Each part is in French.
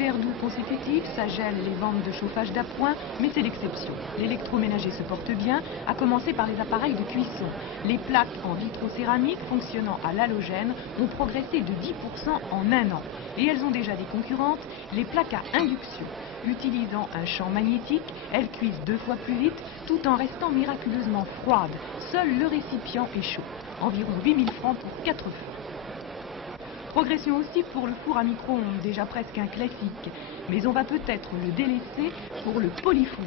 hivers doux consécutifs, ça gèle les ventes de chauffage d'appoint, mais c'est l'exception. L'électroménager se porte bien, à commencer par les appareils de cuisson. Les plaques en vitrocéramique fonctionnant à l'halogène ont progressé de 10% en un an. Et elles ont déjà des concurrentes, les plaques à induction. Utilisant un champ magnétique, elles cuisent 2 fois plus vite, tout en restant miraculeusement froides. Seul le récipient est chaud. Environ 8000 francs pour 4 feux. Progression aussi pour le four à micro-ondes, déjà presque un classique. Mais on va peut-être le délaisser pour le polyfour.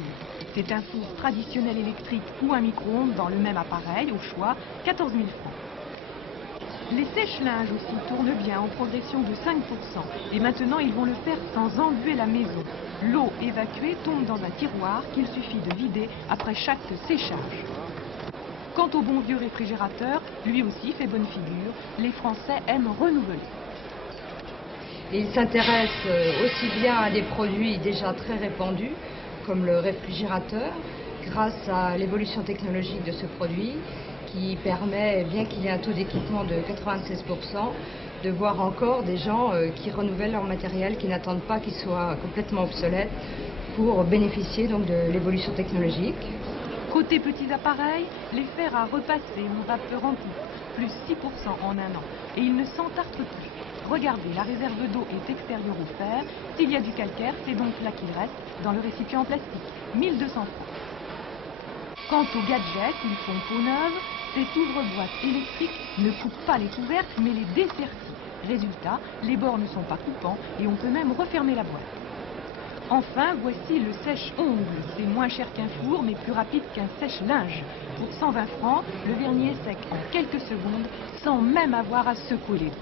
C'est un four traditionnel électrique ou un micro-ondes dans le même appareil, au choix, 14 000 francs. Les sèche-linges aussi tournent bien, en progression de 5%. Et maintenant, ils vont le faire sans embuer la maison. L'eau évacuée tombe dans un tiroir qu'il suffit de vider après chaque séchage. Quant au bon vieux réfrigérateur, lui aussi fait bonne figure. Les Français aiment renouveler. Il s'intéresse aussi bien à des produits déjà très répandus, comme le réfrigérateur, grâce à l'évolution technologique de ce produit, qui permet, bien qu'il y ait un taux d'équipement de 96%, de voir encore des gens qui renouvellent leur matériel, qui n'attendent pas qu'il soit complètement obsolète, pour bénéficier donc de l'évolution technologique. Côté petits appareils, les fers à repasser ont vapeur en poupe, plus 6% en un an, et ils ne s'entartrent plus. Regardez, la réserve d'eau est extérieure au fer. S'il y a du calcaire, c'est donc là qu'il reste, dans le récipient en plastique, 1200 francs. Quant aux gadgets, ils font peau neuve. Cet ouvre-boîte électrique ne coupe pas les couvercles, mais les dessertit. Résultat, les bords ne sont pas coupants et on peut même refermer la boîte. Enfin, voici le sèche-ongles. C'est moins cher qu'un four, mais plus rapide qu'un sèche-linge. Pour 120 francs, le vernis est sec en quelques secondes, sans même avoir à secouer les doigts.